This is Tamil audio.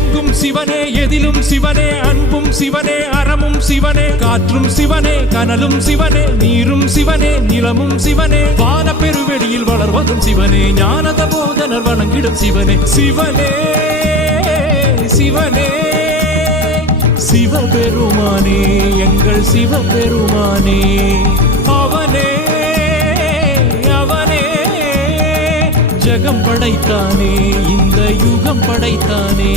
எங்கும் சிவனே எதிலும் சிவனே அன்பும் சிவனே அறமும் சிவனே காற்றும் சிவனே கனலும் சிவனே நீரும் சிவனே நிலமும் சிவனே வான பெருவெளியில் வளர்வதும் சிவனே ஞானத போதனர் வணங்கிடும் சிவனே சிவனே சிவனே சிவபெருமானே எங்கள் சிவபெருமானே அவனே அவனே ஜகம் படைத்தானே இந்த யுகம் படைத்தானே